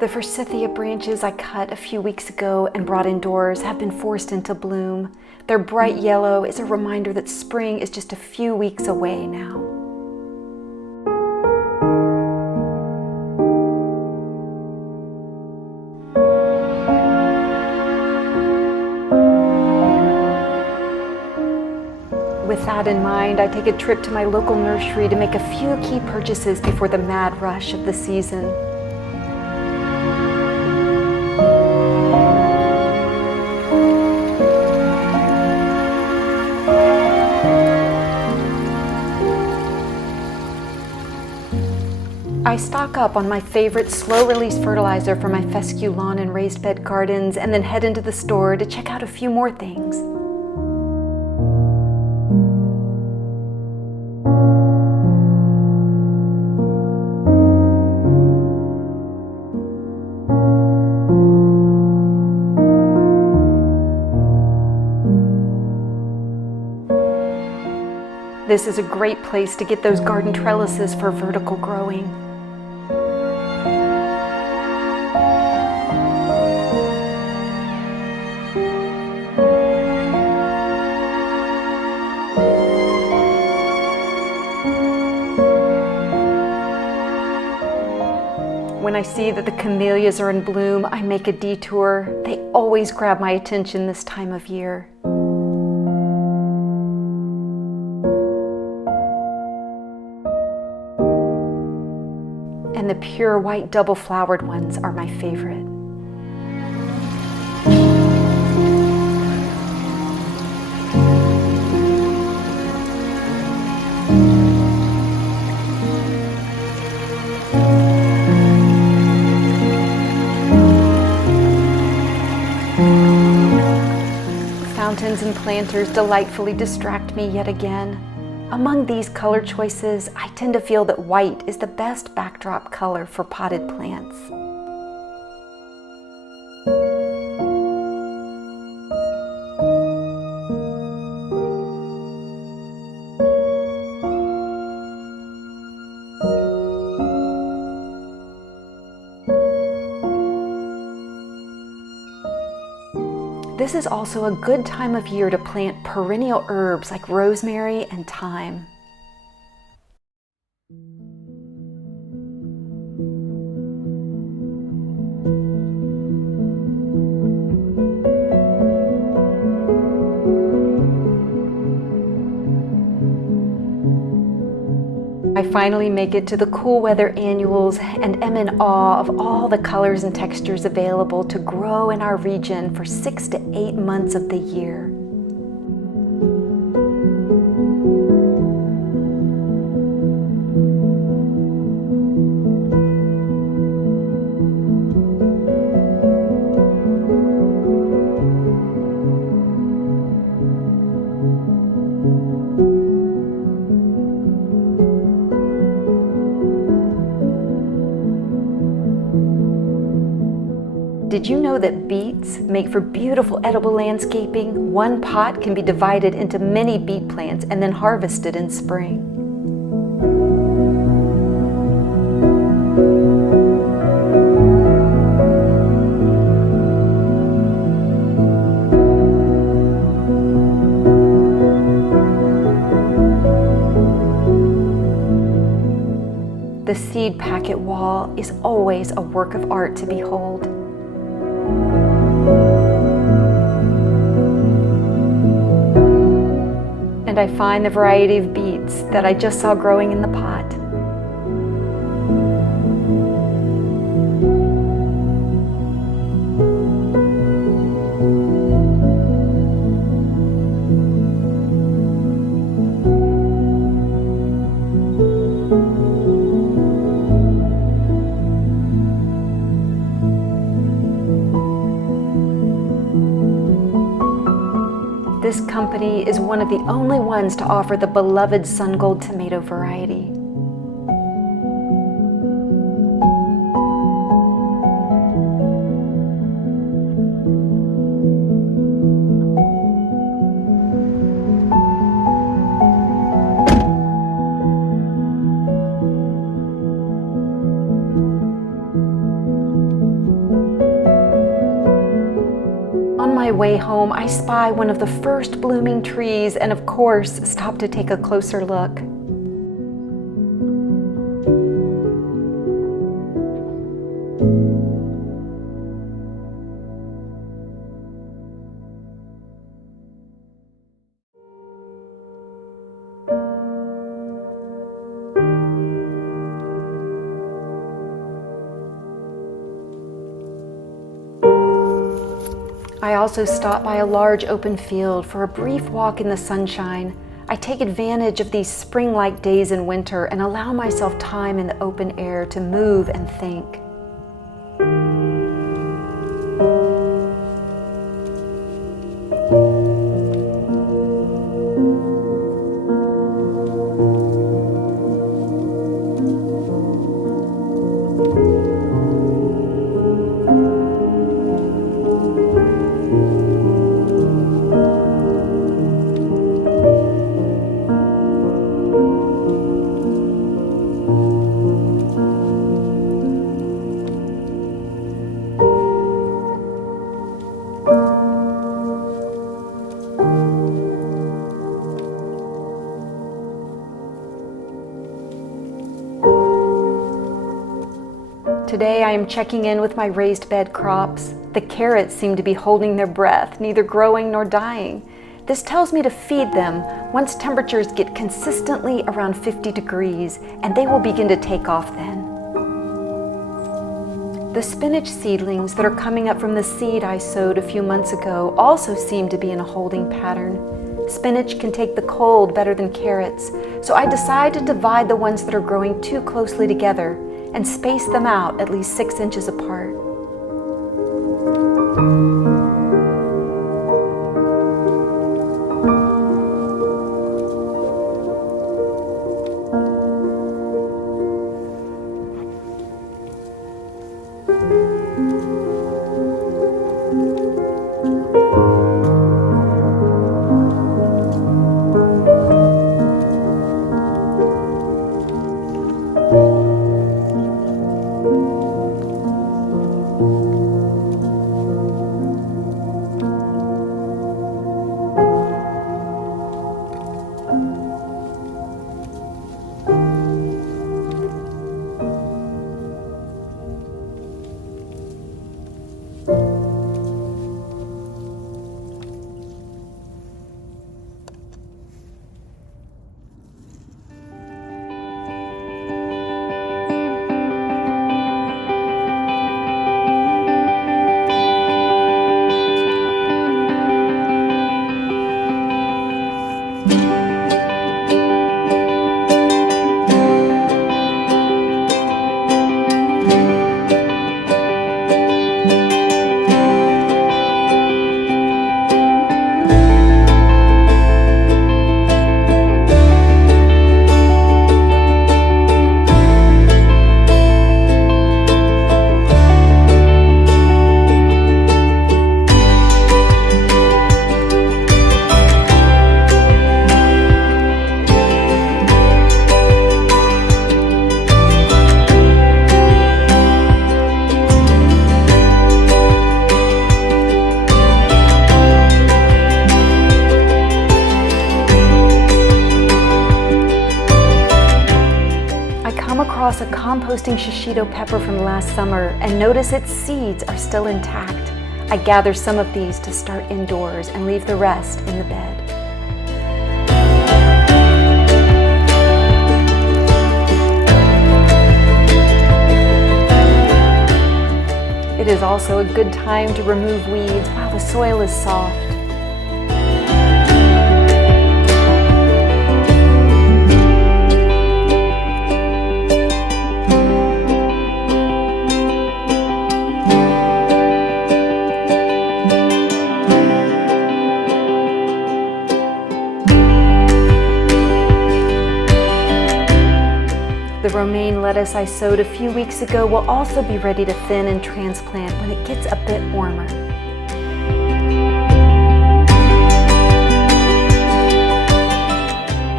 The Forsythia branches I cut a few weeks ago and brought indoors have been forced into bloom. Their bright yellow is a reminder that spring is just a few weeks away now. With that in mind, I take a trip to my local nursery to make a few key purchases before the mad rush of the season. I stock up on my favorite slow-release fertilizer for my fescue lawn and raised bed gardens, and then head into the store to check out a few more things. This is a great place to get those garden trellises for vertical growing. When I see that the camellias are in bloom, I make a detour. They always grab my attention this time of year. And the pure white double-flowered ones are my favorite. Fountains and planters delightfully distract me yet again. Among these color choices, I tend to feel that white is the best backdrop color for potted plants. This is also a good time of year to plant perennial herbs like rosemary and thyme. I finally make it to the cool weather annuals and am in awe of all the colors and textures available to grow in our region for 6 to 8 months of the year. Did you know that beets make for beautiful edible landscaping? One pot can be divided into many beet plants and then harvested in spring. The seed packet wall is always a work of art to behold. And I find the variety of beets that I just saw growing in the pot. This company is one of the only ones to offer the beloved Sungold tomato variety. way home, I spy one of the first blooming trees and of course stop to take a closer look. I also stop by a large open field for a brief walk in the sunshine. I take advantage of these spring-like days in winter and allow myself time in the open air to move and think. Today I am checking in with my raised bed crops. The carrots seem to be holding their breath, neither growing nor dying. This tells me to feed them once temperatures get consistently around 50 degrees, and they will begin to take off then. The spinach seedlings that are coming up from the seed I sowed a few months ago also seem to be in a holding pattern. Spinach can take the cold better than carrots, so I decide to divide the ones that are growing too closely together and space them out at least 6 inches apart. Across a composting shishito pepper from last summer and notice its seeds are still intact. I gather some of these to start indoors and leave the rest in the bed. It is also a good time to remove weeds while the soil is soft. The romaine lettuce I sowed a few weeks ago will also be ready to thin and transplant when it gets a bit warmer.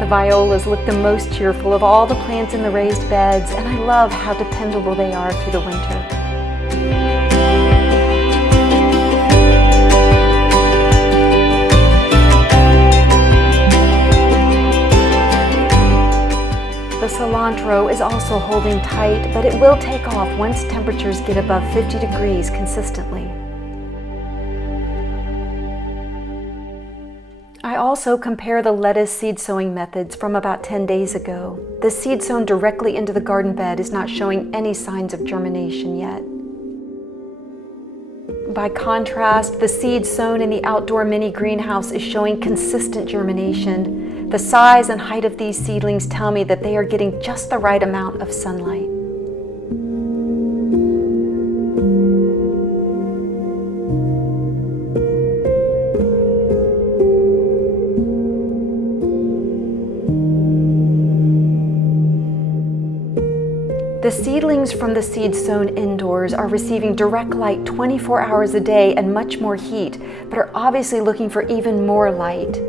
The violas look the most cheerful of all the plants in the raised beds, and I love how dependable they are through the winter. Cilantro is also holding tight, but it will take off once temperatures get above 50 degrees consistently. I also compare the lettuce seed sowing methods from about 10 days ago. The seed sown directly into the garden bed is not showing any signs of germination yet. By contrast, the seed sown in the outdoor mini greenhouse is showing consistent germination. The size and height of these seedlings tell me that they are getting just the right amount of sunlight. The seedlings from the seed sown indoors are receiving direct light 24 hours a day and much more heat, but are obviously looking for even more light.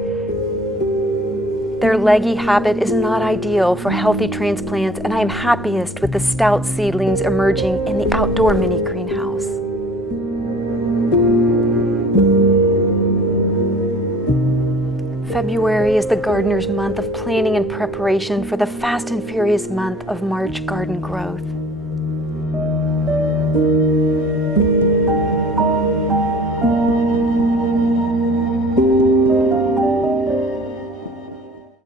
Their leggy habit is not ideal for healthy transplants, and I am happiest with the stout seedlings emerging in the outdoor mini greenhouse. February is the gardener's month of planning and preparation for the fast and furious month of March garden growth.